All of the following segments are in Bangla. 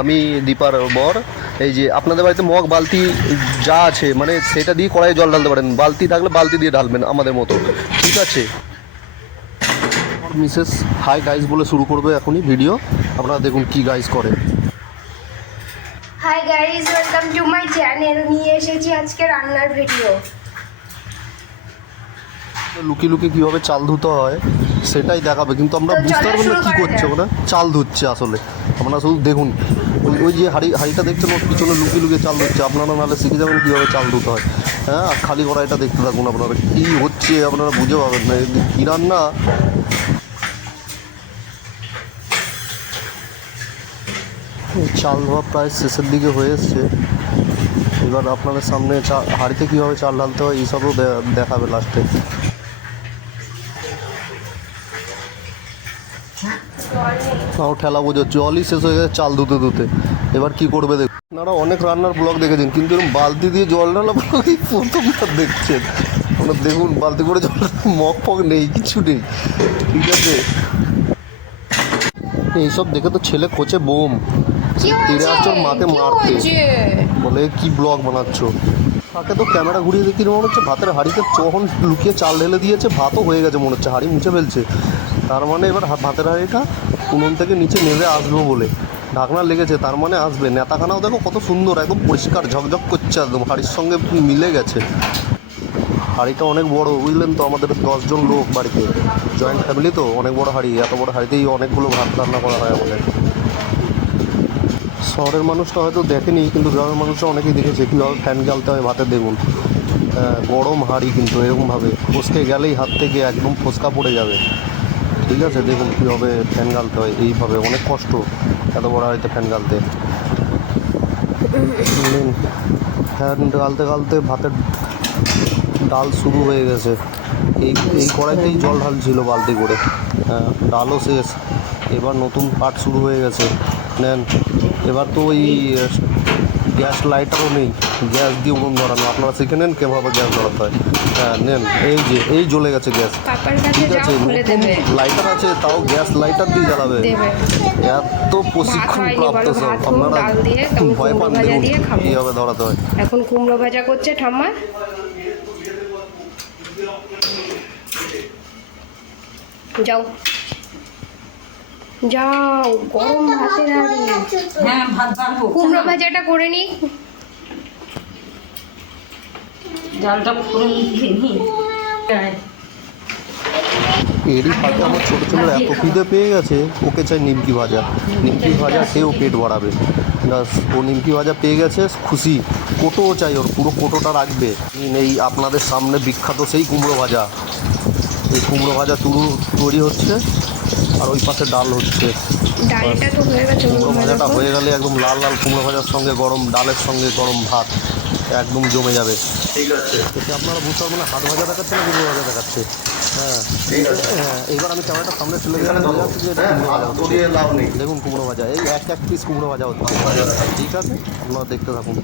আমি দীপার বর, এই যে আপনাদের বাড়িতে মগ, বালতি যা আছে মানে সেটা দিয়ে কড়াইয়ে জল ঢালতে পারেন। বালতি থাকলে বালতি দিয়ে ঢালবেন আমাদের মতো। ঠিক আছে? মিসেস হাই গাইস বলে শুরু করবে এখনই ভিডিও আপনারা দেখুন কি গাইস করে। Hi guys welcome to my channel নিয়ে এসেছি আজকে রান্নার ভিডিও লুকি লুকি কীভাবে চাল ধুতে হয় সেটাই দেখাবে। কিন্তু আমরা বুঝতে পারব না কী করছে ওরা চাল ধুচ্ছে আসলে। আপনারা শুধু দেখুন ওই ওই যে হাড়ি হাড়িটা দেখছেন ওর পিছনে লুকিয়ে লুকিয়ে চাল ধুচ্ছে। আপনারা নাহলে শিখে যাবেন কীভাবে চাল ধুতে হয়। হ্যাঁ আর খালি কড়াইটা দেখতে থাকুন আপনারা। কী হচ্ছে আপনারা বুঝে পাবেন না। কী রান্না? চাল ধোয়া প্রায় শেষের দিকে হয়ে এসছে। এবার আপনাদের সামনে চা হাঁড়িতে কীভাবে চাল ঢালতে হয় এইসবও দেখাবে লাস্টে তাও ঠেলা বোঝো জলই শেষ হয়ে গেছে চাল ধুতে ধুতে। এবার কি করবে দেখ আপনারা অনেক রান্নার ব্লগ দেখেছেন কিন্তু এরকম বালতি দিয়ে জল ঢালা ব্লগ এই প্রথমবার দেখছেন। আপনারা দেখুন বালতি করে জল মগ ফগ নেই কিছু নেই। ঠিক আছে? এইসব দেখে তো ছেলে খোঁচে বোম। তেরে আসছো মাকে মারতে। বলে কি ব্লগ বানাচ্ছ? তাকে তো ক্যামেরা ঘুরিয়ে দেখি মনে হচ্ছে ভাতের হাঁড়িতে যখন লুকিয়ে চাল ঢেলে দিয়েছে ভাতও হয়ে গেছে মনে হচ্ছে হাঁড়ি মুছে ফেলছে। তার মানে এবার ভাতের হাঁড়িটা উনুন থেকে নিচে নেমে আসব বলে। ঢাকনা লেগেছে, তার মানে আসবে। নেতাখানাও দেখো কত সুন্দর, একদম পরিষ্কার, ঝকঝক করছে একদম। হাঁড়ির সঙ্গে মিলে গেছে। হাঁড়িটা অনেক বড়, বুঝলেন তো, আমাদের দশজন লোক বাড়িতে। জয়েন্ট ফ্যামিলি তো, অনেক বড় হাঁড়ি। এত বড় হাঁড়িতেই অনেকগুলো ভাত রান্না করা হয় আমাদের। শহরের মানুষটা হয়তো দেখেনি, কিন্তু গ্রামের মানুষরা অনেকেই দেখেছে। কীভাবে ফ্যান জ্বালতে হয় ভাতে, দেখুন। গরম হাঁড়ি কিন্তু এরকমভাবে। ফসকে গেলেই হাত থেকে একদম ফসকা পড়ে যাবে। ঠিক আছে, দেখুন কীভাবে ফ্যান গালতে হয়, এইভাবে অনেক কষ্ট। এত বড় হয়তো ফ্যান গালতে। ফ্যান গালতে গালতে ভাতের ডাল শুরু হয়ে গেছে। এই এই কড়াইতেই জল ঢালছিল বালতি করে। হ্যাঁ ডালও শেষ। এবার নতুন পাট শুরু হয়ে গেছে। নেন, এবার তো ওই গ্যাস লাইটারও নেই। গ্যাস দিয়ে উনুন ধরানো। আপনারা শিখে নেন কীভাবে গ্যাস ধরাতে হয়। হ্যাঁ নেন। এই যে এই জ্বলে গেছে গ্যাস। ঠিক আছে খুলে নতুন দেবে। লাইটার আছে তাও গ্যাস লাইটার দিয়ে জ্বালাবে। এত প্রশিক্ষণ প্রাপ্ত সব। আপনারা ভয় পান দেখুন কীভাবে ধরাতে হয়। এখন কুমড়ো ভাজা করছে ঠাম্মা। যাও। যাও গরম হ্যাঁ ভাত বাড়বো কুমড়ো ভাজাটা করে নি। জলটা পুরো দিয়ে নি। এরই ফাঁকে আমার ছোটো ছেলের এত খিদে পেয়ে গেছে ওকে চাই নিমকি ভাজা। নিমকি ভাজা খেয়েও পেট বাড়াবে ব্যাস ও নিমকি ভাজা পেয়ে গেছে খুশি। কোটোও চাই ওর পুরো কোটোটা রাখবে। এই আপনাদের সামনে বিখ্যাত সেই কুমড়ো ভাজা। এই কুমড়ো ভাজা তুরু তৈরি হচ্ছে। আর ওই পাশে ডাল হচ্ছে। ডালটা তো হয়ে গেছে কুমড়ো ভাজাটা হয়ে গেলে একদম লাল লাল কুমড়ো ভাজার সঙ্গে গরম ডালের সঙ্গে গরম ভাত একদম জমে যাবে। ঠিক আছে। আপনারা বুঝতে পারবেন না হাত ভাজা দেখাচ্ছে না কুমড়ো ভাজা দেখাচ্ছে। হ্যাঁ। ঠিক আছে। হ্যাঁ এইবার আমি ক্যামেরাটা সামনে চলে গেলে বোঝা যাচ্ছে যে এটা কুমড়ো ভাজা হচ্ছে। লাভ নেই। দেখুন কুমড়ো ভাজা এই এক এক পিস কুমড়ো ভাজা হচ্ছে। ঠিক আছে? আপনারা দেখতে থাকুন।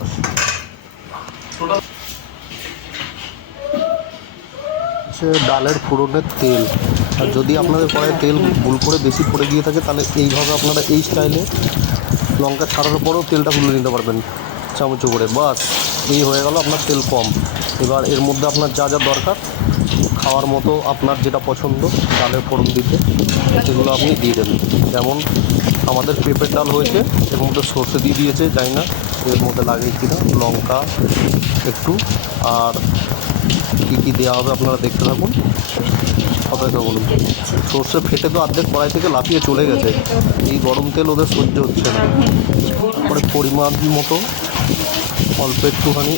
হচ্ছে ডালের ফোড়নের তেল। আর যদি আপনাদের কড়াই তেল ভুল করে বেশি পড়ে গিয়ে থাকে, তাহলে এইভাবে আপনারা এই স্টাইলে লঙ্কা ছাড়ার পরেও তেলটা তুলে নিতে পারবেন, চামচ করে বাস, এই হয়ে গেল আপনার তেল কম। এবার এর মধ্যে আপনার যা যা দরকার, খাওয়ার মতো আপনার যেটা পছন্দ, ডালের ফোড়ন দিতে, সেগুলো আপনি দিয়ে দেবেন। যেমন আমাদের পেঁপের ডাল হয়েছে, এর মধ্যে সর্ষে দিয়ে দিয়েছে, জানি না এর মধ্যে লাগে কিনা, লঙ্কা একটু, আর কী কী দেওয়া হবে আপনারা দেখতে থাকুন। অপেক্ষা সর্ষে ফেটে তো অর্ধেক কড়াই থেকে লাফিয়ে চলে গেছে। এই গরম তেল ওদের সহ্য হচ্ছে না। তারপরে পরিমাণ মতো অল্প একটুখানি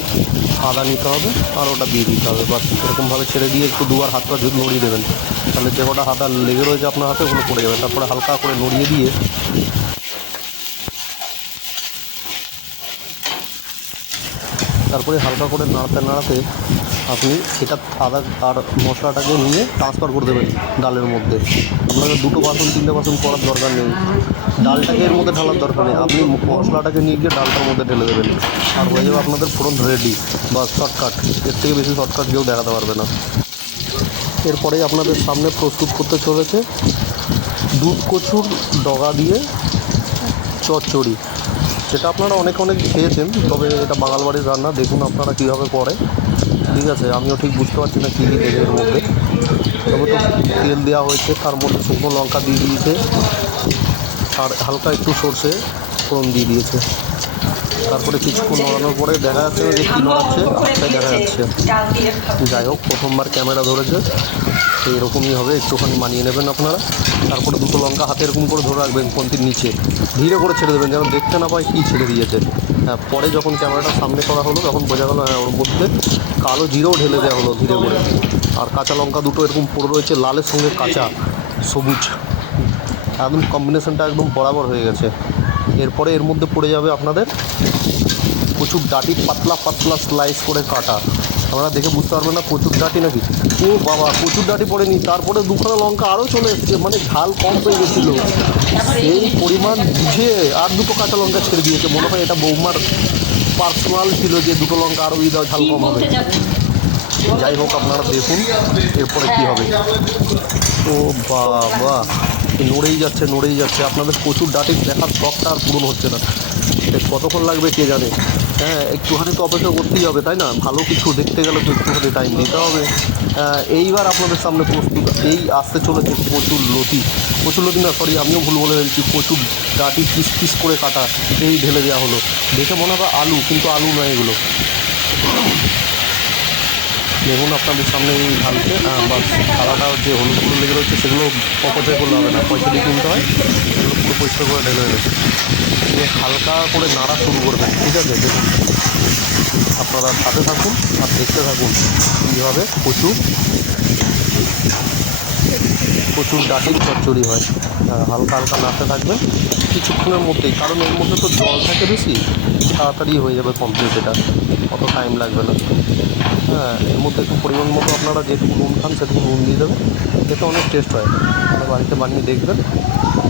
আদা নিতে হবে আর ওটা দিয়ে দিতে হবে। বাস এরকমভাবে ছেড়ে দিয়ে একটু দুবার হাত পা নড়িয়ে দেবেন। তাহলে যে কটা হাতা লেগে রয়েছে আপনার হাতে ওগুলো পড়ে যাবে। তারপরে হালকা করে নড়িয়ে দিয়ে তারপরে হালকা করে নাড়াতে নাড়াতে আপনি এটা আদা আর মশলাটাকে নিয়ে ট্রান্সফার করে দেবেন ডালের মধ্যে। আপনাকে দুটো বাসন, তিনটে বাসন করার দরকার নেই। ডালটাকে এর মধ্যে ঢালার দরকার নেই। আপনি মশলাটাকে নিয়ে গিয়ে ডালটার মধ্যে ঢেলে দেবেন। আর হয়ে যাবে আপনাদের ফোড়ন রেডি বা শর্টকাট এর থেকে বেশি শর্টকাট কেউ দেখাতে পারবে না। এরপরেই আপনাদের সামনে প্রস্তুত করতে চলেছে দুধ কচুর ডগা দিয়ে চচ্চড়ি। সেটা আপনারা অনেক অনেক খেয়েছেন, তবে এটা বাঙাল বাড়ির রান্না, দেখুন আপনারা কীভাবে করে। ঠিক আছে, আমিও ঠিক বুঝতে পারছি না কী কী দেবে এর মধ্যে। তবে তো তেল দেওয়া হয়েছে, তার মধ্যে শুকনো লঙ্কা দিয়ে দিয়েছে, আর হালকা একটু সর্ষে ফোড়ন দিয়ে দিয়েছে। তারপরে কিছুক্ষণ নড়ানোর পরে দেখা যাচ্ছে যে কী নড়াচ্ছে আস্তে দেখা যাচ্ছে। যাই হোক, প্রথমবার ক্যামেরা ধরেছে। তো এরকমই হবে, একটুখানি মানিয়ে নেবেন আপনারা। তারপরে দুটো লঙ্কা হাতে এরকম করে ধরে রাখবেন কোনটির নিচে। ধীরে করে ছেড়ে দেবেন, যেন দেখতে না পায় কী ছেড়ে দিয়েছে। হ্যাঁ পরে যখন ক্যামেরাটা সামনে করা হলো, তখন বোঝা গেলো হ্যাঁ ওর মধ্যে কালো জিরেও ঢেলে দেওয়া হলো ধীরে করে। আর কাঁচা লঙ্কা দুটো এরকম পড়ে রয়েছে, লালের সঙ্গে কাঁচা, সবুজ। একদম কম্বিনেশনটা একদম বরাবর হয়ে গেছে। এরপরে এর মধ্যে পড়ে যাবে আপনাদের প্রচুর ডাটি, পাতলা পাতলা স্লাইস করে কাটা। আপনারা দেখে বুঝতে পারবেন না, প্রচুর ডাটি নাকি? ও বাবা, প্রচুর ডাটি পড়েনি। তারপরে দুখানা লঙ্কা আরও চলে এসছে। মানে ঝাল কম হয়ে গেছিল। সেই পরিমাণ বুঝে আর দুটো কাঁচা লঙ্কা ছেড়ে দিয়েছে। মনে হয় এটা বৌমার পার্সোনাল ছিল যে দুটো লঙ্কা আরও দাও ঝাল কম হবে। যাই হোক, আপনারা দেখুন এরপরে কী হবে। ও বাবা, নড়েই যাচ্ছে নড়েই যাচ্ছে। আপনাদের প্রচুর ডাটি দেখার শখটা আর পূরণ হচ্ছে না। কতক্ষণ লাগবে কে জানে? হ্যাঁ একটুখানি তো অপেক্ষা করতেই হবে, তাই না? ভালো কিছু দেখতে গেলে তো একটুখানি টাইম নিতে হবে। এইবার আপনাদের সামনে প্রস্তুত। এই আসতে চলেছে প্রচুর লতি। প্রচুর লতি না সরি আমিও ভুল বলে ফেলছি। প্রচুর ডাটি পিস পিস করে কাটা, এই ঢেলে দেওয়া হলো। দেখে মনে হবে আলু, কিন্তু আলু নয় এগুলো। দেখুন আপনাদের সামনে এই ঢালছে বা থালাটা যে হলুদ হলুদ লেগে রয়েছে, সেগুলো অপচয় করলে হবে না, পয়সা দিয়ে কিনতে হয় সেগুলো পুরো পরিষ্কার করে ঢেলে দেবে। দিয়ে হালকা করে নাড়া শুরু করবেন, ঠিক আছে? দেখুন, আপনারা সাথে থাকুন আর দেখতে থাকুন কীভাবে প্রচুর প্রচুর ডাটির চচ্চড়ি হয়। হালকা হালকা নাড়তে থাকবেন কিছুক্ষণের মধ্যেই, কারণ এর মধ্যে তো জল থাকে বেশি, তাড়াতাড়ি হয়ে যাবে কমপ্লিট এটা, অত টাইম লাগবে না। হ্যাঁ এর মধ্যে একটু পরিমাণ মতো আপনারা যেটুকু নুন খান সেটুকু নুন দিয়ে দেবেন। এতে অনেক টেস্ট হয়। আপনারা বাড়িতে বানিয়ে দেখবেন।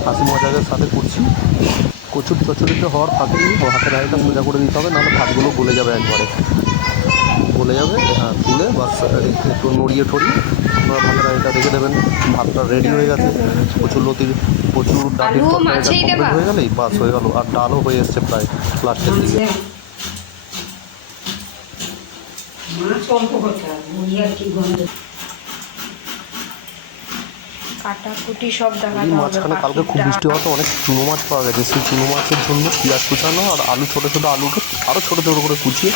হাসি মজাদের সাথে করছি। কচুর চচড়িতে হওয়ার ফাঁকেই হাতের হাঁড়িটা সোজা করে দিতে হবে নাহলে ভাতগুলো গলে যাবে একবারে। গলে যাবে হ্যাঁ তুলে বাস একটু নড়িয়ে ঠড়িয়ে আপনারা ভাতের হাঁড়িটা রেখে দেবেন। ভাতটা রেডি হয়ে গেছে। প্রচুর লতির প্রচুর দেবা? হয়ে গেলেই বাস হয়ে গেল। আর ডালও হয়ে এসছে প্রায় লাস্টের দিকে। মাছ অল্প করতে হবে কি গন্ধ। কাটাকুটি সব এই দেখাতে মাঝখানে কালকে খুব বৃষ্টি হওয়াতে অনেক চুনো মাছ পাওয়া গেছে। সেই চুনো মাছের জন্য পেঁয়াজ কুচানো আর আলু ছোটো ছোটো আলুকে আরও ছোটো ছোটো করে কুচিয়ে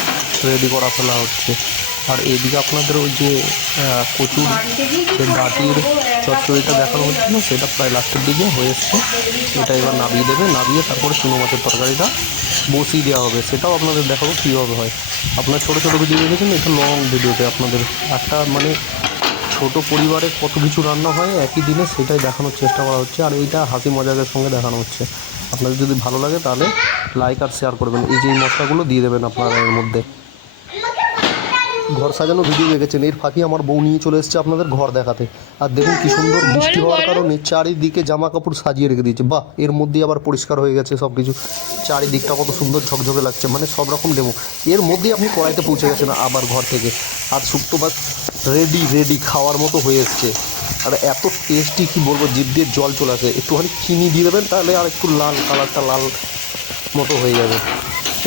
রেডি করা ফেলা হচ্ছে। আর এইদিকে আপনাদের ওই যে কচুর ডাটির চচ্চড়িটা দেখানো হচ্ছিল সেটা প্রায় লাস্টের দিকে হয়ে এসছে। এটা এবার নাবিয়ে দেবে নাবিয়ে তারপরে চুনো মাছের তরকারিটা বসিয়ে দেওয়া হবে। সেটাও আপনাদের দেখাবো কীভাবে হয়। আপনার ছোটো ছোটো ভিডিও দেখেছেন? এটা লং ভিডিওতে আপনাদের একটা মানে ছোট পরিবারে কত কিছু রান্না হয় একই দিনে সেটাই দেখানোর চেষ্টা করা হচ্ছে। আর এইটা হাসি মজাকের সঙ্গে দেখানো হচ্ছে। আপনাদের যদি ভালো লাগে তাহলে লাইক আর শেয়ার করবেন। এই যে মশলাগুলো দিয়ে দেবেন আপনারা এর মধ্যে। ঘর সাজানো ভিডিও দেখেছেন। এর ফাঁকি আমার বউ নিয়ে চলে এসেছে আপনাদের ঘর দেখাতে। আর দেখুন কি সুন্দর বৃষ্টি হওয়ার কারণে চারিদিকে জামা কাপড় সাজিয়ে রেখে দিয়েছে। বাহ এর মধ্যেই আবার পরিষ্কার হয়ে গেছে সব কিছু চারিদিকটা কত সুন্দর ঝকঝকে লাগছে। মানে সব রকম ডেমো। এর মধ্যেই আপনি কড়াইতে পৌঁছে গেছেন আবার ঘর থেকে। আর শুক্তো ভাত রেডি রেডি খাওয়ার মতো হয়ে এসছে। আর এত টেস্টি কি বলব জিভ দিয়ে জল চলে আসে। একটুখানি চিনি দিয়ে দেবেন তাহলে আর একটু লাল কালারটা লাল মতো হয়ে যাবে।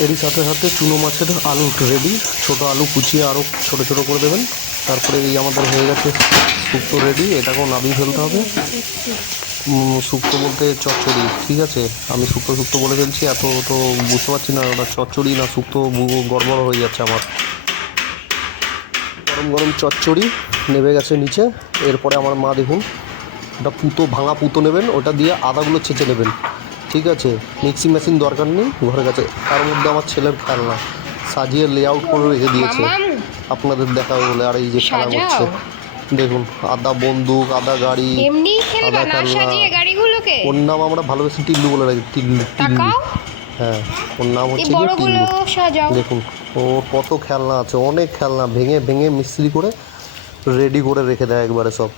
এরই সাথে সাথে চুনো মাছের আলু রেডি ছোটো আলু কুচিয়ে আরও ছোটো ছোটো করে দেবেন। তারপরে এই আমাদের হয়ে গেছে শুক্তো রেডি এটাকেও নামিয়ে ফেলতে হবে। শুক্তো বলতে চচ্চড়ি, ঠিক আছে? আমি শুক্তো শুক্তো বলে ফেলছি, এত তো বুঝতে পারছি না ওটা চচ্চড়ি না শুক্তো গড়বড় হয়ে যাচ্ছে আমার। গরম গরম চচ্চড়ি নেমে গেছে নিচে। এরপরে আমার মা দেখুন ওটা পুতো, ভাঙা পুতো নেবেন, ওটা দিয়ে আদাগুলো ছেঁচে নেবেন। ঠিক আছে মিক্সি মেশিন দরকার নেই ঘরে কাছে। তার মধ্যে আমার ছেলের খেলনা। সাজিয়ে লেআউট করে রেখে দিয়েছে। আপনাদের দেখা বলে আর এই যে খেলা। করছে দেখুন আদা বন্দুক আদা গাড়ি আদা খেলনা। ওর নাম আমরা ভালোবেসে টিল্লু বলে রাখি টিল্লু টিল্লু। হ্যাঁ ওর নাম হচ্ছে গিয়ে টিল্লু। দেখুন ও কত খেলনা আছে অনেক খেলনা। ভেঙে ভেঙে মিস্ত্রি করে রেডি করে রেখে দেয় একবারে সব।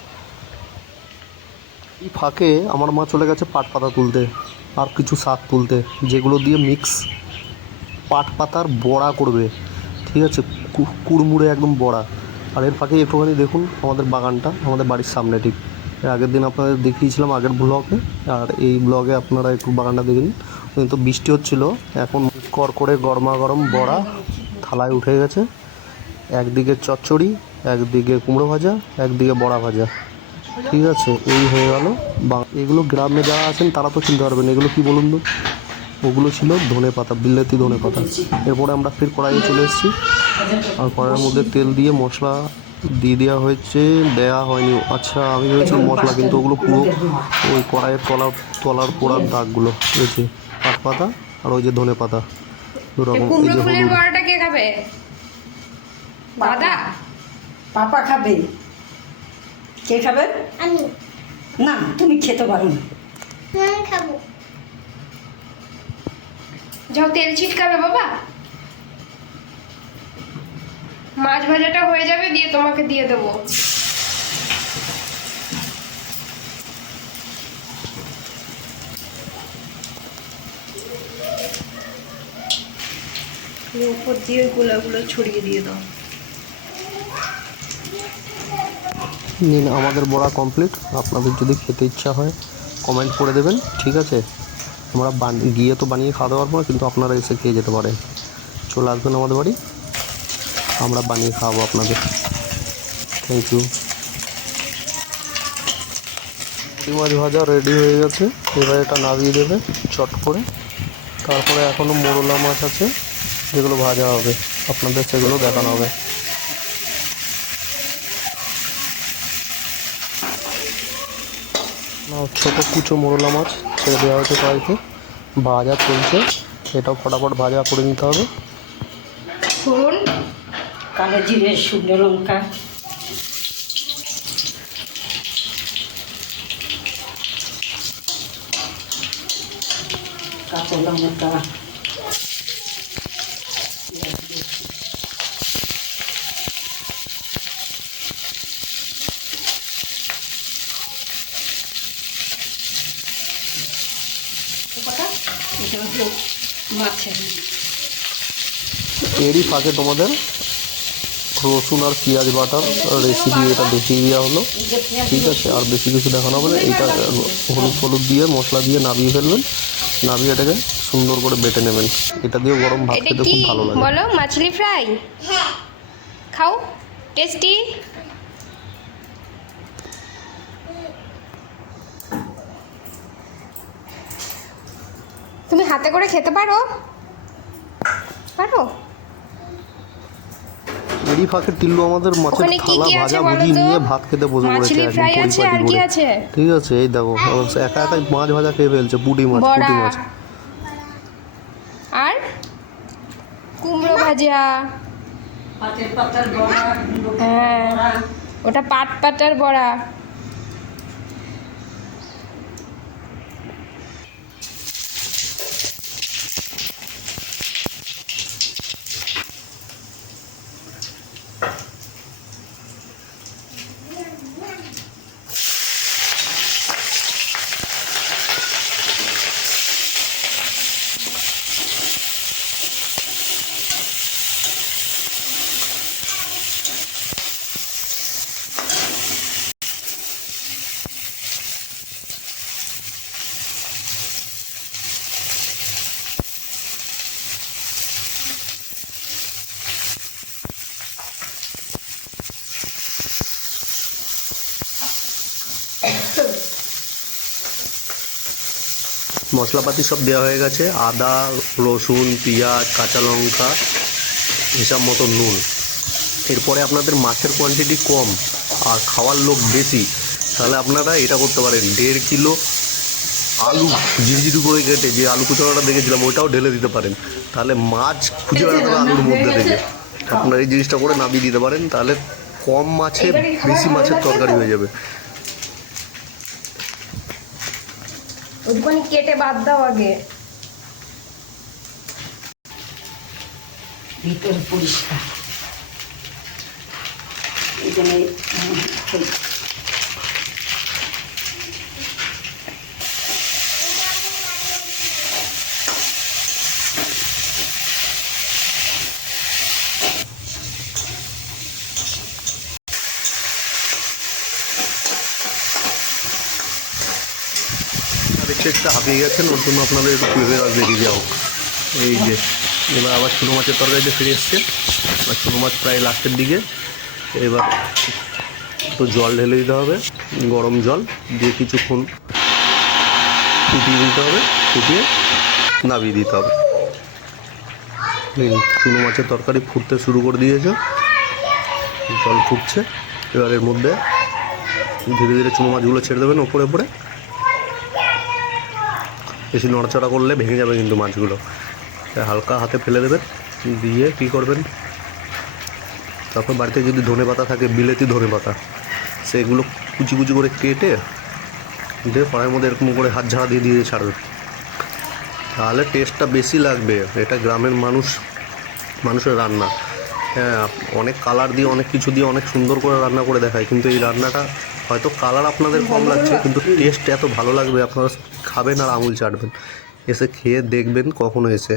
এই ফাঁকে আমার মা চলে গেছে পাট পাতা তুলতে। আর কিছু শাক তুলতে, যেগুলো দিয়ে মিক্স পাট পাতার বড়া করবে। ঠিক আছে? কুড়মুড়ে একদম বড়া। আর এর ফাঁকে একটুখানি দেখুন আমাদের বাগানটা, আমাদের বাড়ির সামনে ঠিক। এর আগের দিন আপনাদের দেখিয়েছিলাম আগের ব্লগে, আর এই ব্লগে আপনারা একটু বাগানটা দেখে নিন। কিন্তু বৃষ্টি হচ্ছিল, এখন কর করে গরমা গরম বড়া থালায় উঠে গেছে। একদিকে চচ্চড়ি, একদিকে কুমড়ো ভাজা, একদিকে বড়া ভাজা। ঠিক আছে এই হয়ে গেল। বা এগুলো গ্রামে যারা আছেন তারা তো চিনতে পারবেন এগুলো কি বলুন তো? ওগুলো ছিল ধনে পাতা বিলেতি ধনে পাতা। এরপরে আমরা ফির কড়াইয়ে চলে এসেছি। আর কড়াইয়ের মধ্যে তেল দিয়ে মশলা দিয়ে দেওয়া হয়েছে দেওয়া হয়নি। আচ্ছা আমি ভেবেছিলাম মশলা কিন্তু ওগুলো পুরো ওই কড়াইয়ের তলার তলার পোড়ার দাগগুলো রয়েছে। পাট পাতা আর ওই যে ধনে পাতা। দুরকম এই যে হলুদ। বড়াটা কে খাবে? দাদা? পাপা খাবে। কে খাবে? আমি। না তুমি খেতে পারো না। আমি খাব। যাও তেল ছিটকাবে বাবা। মাছ ভাজাটা হয়ে যাবে দিয়ে তোমাকে দিয়ে দেবো। উপর দিয়ে গোলাগুলো ছড়িয়ে দিয়ে দাও। নিন আমাদের বড়া কমপ্লিট আপনাদের যদি খেতে ইচ্ছা হয় কমেন্ট করে দেবেন, ঠিক আছে? আমরা গিয়ে তো বানিয়ে খাওয়া দাওয়ার পর কিন্তু আপনারা এসে খেয়ে যেতে পারেন। চলে আসবেন আমাদের বাড়ি। আমরা বানিয়ে খাওয়াবো আপনাদের। থ্যাংক ইউ মাছ ভাজা রেডি হয়ে গেছে। এবার এটা নামিয়ে দেবে, চট করে। তারপরে এখনও মোরলা মাছ আছে, যেগুলো ভাজা হবে। আপনাদের সেগুলো দেখানো হবে। না, ছোটো কুচো মোরলা মাছ ছেড়ে দেওয়া হয়েছে কয়েকটি ভাজা চলছে। এটাও ফটাফট ভাজা করে নিতে হবে। ফোড়ন লঙ্কা। এরই ফাঁকে তোমাদের রসুন আর পেঁয়াজ বাটার রেসিপি এটা দেখিয়ে দেওয়া হলো। ঠিক আছে আর বেশি কিছু দেখানো হবে না। এইটা হলুদ হলুদ দিয়ে মশলা দিয়ে নাবিয়ে ফেলবেন। নাবিয়ে এটাকে সুন্দর করে বেটে নেবেন। এটা দিয়ে গরম ভাত খেতে খুব ভালো লাগে। বলো মাছলি ফ্রাই? খাও টেস্টি? তুমি হাতে করে খেতে পারো? পারো? এরই ফাঁকে টিল্লু আমাদের মাছের থালা ভাজা ভুজি নিয়ে ভাত খেতে বসে পড়েছে একদম ফ্রাই আছে আর পরিপাটি করে ঠিক আছে এই দেখো একা একাই মাছ ভাজা খেয়ে ফেলছে পুঁটি মাছ বড়া। পুঁটি মাছ। আর? কুমড়ো ভাজা। হ্যাঁ। ওটা পাট পাটার বড়া। মশলাপাতি সব দেওয়া হয়ে গেছে। আদা রসুন পেঁয়াজ কাঁচা লঙ্কা হিসাব মতো নুন। এরপরে আপনাদের মাছের কোয়ান্টিটি কম আর খাওয়ার লোক বেশি তাহলে আপনারা এটা করতে পারেন। দেড় কিলো আলু ঝিরিঝিরি করে কেটে যে আলু কুচানোটা দেখেছিলাম ওইটাও ঢেলে দিতে পারেন। তাহলে মাছ খুঁজে বেড়াতে আলুর মধ্যে থেকে। আপনারা এই জিনিসটা করে নামিয়ে দিতে পারেন তাহলে কম মাছে বেশি মাছের তরকারি হয়ে যাবে। ওখানে কেটে বাদ দাও আগে। ভিতর পরিষ্কার। এই জন্য হাঁপিয়ে গেছেন, ওর জন্য আপনাদের একটু পেঁপে গাছ দেখিয়ে হোক। এই যে, এবার আবার ছোটো মাছের তরকারিতে ফিরে এসছে। আর ছোটো মাছ প্রায় লাস্টের দিকে। এবার তো জল ঢেলে দিতে হবে, গরম জল, দিয়ে কিছুক্ষণ ফুটিয়ে দিতে হবে, ফুটিয়ে নামিয়ে দিতে হবে। চুনো মাছের তরকারি ফুটতে শুরু করে দিয়েছে। জল ফুটছে। এবার এর মধ্যে ধীরে ধীরে চুনো মাছগুলো ছেড়ে দেবেন ওপরে ওপরে। বেশি নড়াচড়া করলে ভেঙে যাবে কিন্তু মাছগুলো। হালকা হাতে ফেলে দেবেন, দিয়ে কী করবেন? তারপর বাড়িতে যদি ধনে পাতা থাকে, বিলেতি ধনে পাতা, সেগুলো কুচি কুচি করে কেটে দিয়ে কড়াইয়ের মধ্যে এরকম করে হাত ঝাড়া দিয়ে দিয়ে ছাড়বে তাহলে টেস্টটা বেশি লাগবে। এটা গ্রামের মানুষ, মানুষের রান্না। হ্যাঁ অনেক কালার দিয়ে, অনেক কিছু দিয়ে অনেক সুন্দর করে রান্না করে দেখায়, কিন্তু এই রান্নাটা হয়তো কালার আপনাদের কম লাগছে, কিন্তু টেস্ট এত ভালো লাগবে, আপনারা খাবেন আর আঙুল চাটবেন। এসে খেয়ে দেখবেন কখন এসে